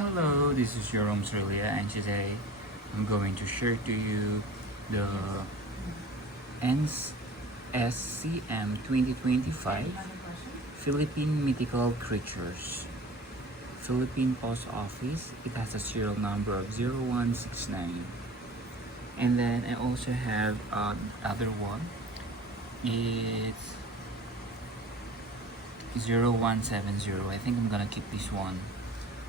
Hello, this is Jerome Srilia, and today I'm going to share to you the NSCM 2025 Philippine Mythical Creatures. Philippine Post Office. It has a serial number of 0169. And then I also have other one. It's 0170. I think I'm gonna keep this one.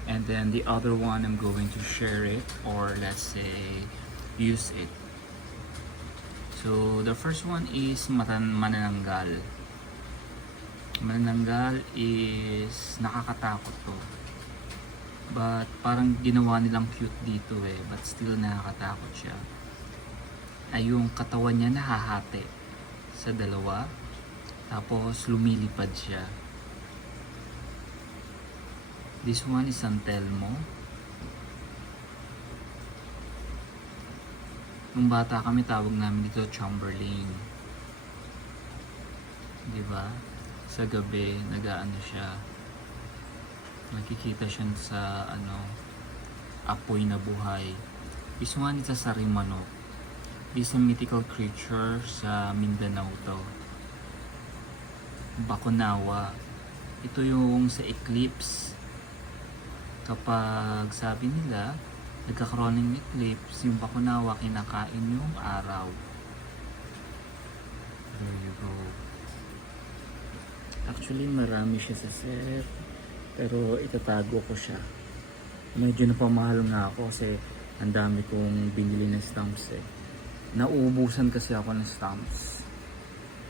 And then the other one, I'm going to share it, or let's say use it. So the first one is Manananggal. Manananggal is nakakatakot to, but parang ginawa nilang cute dito but still nakakatakot siya. Ay yung katawan niya nahahati sa dalawa, tapos lumilipad siya. This one is San Telmo. Nung bata kami, tawag namin dito Chamberlain. Diba? Sa gabi, nag-aano siya. Nakikita siya sa apoy na buhay. This one is a Sarimanok. This is a mythical creature sa Mindanao to. Bakunawa. Ito yung sa eclipse. Kapag sabi nila nagkakaroon ng eclipse, yung Bakunawa kinakain yung araw. There you go. Actually marami siya sa set, pero itatago ko siya. Medyo napamahal nga ako kasi ang dami kong binili na stamps Nauubusan kasi ako ng stamps.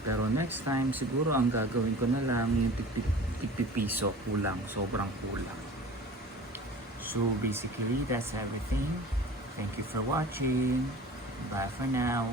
Pero next time siguro ang gagawin ko na lang yung tig-piso, kulang, sobrang kulang. So basically that's everything. Thank you for watching. Bye for now.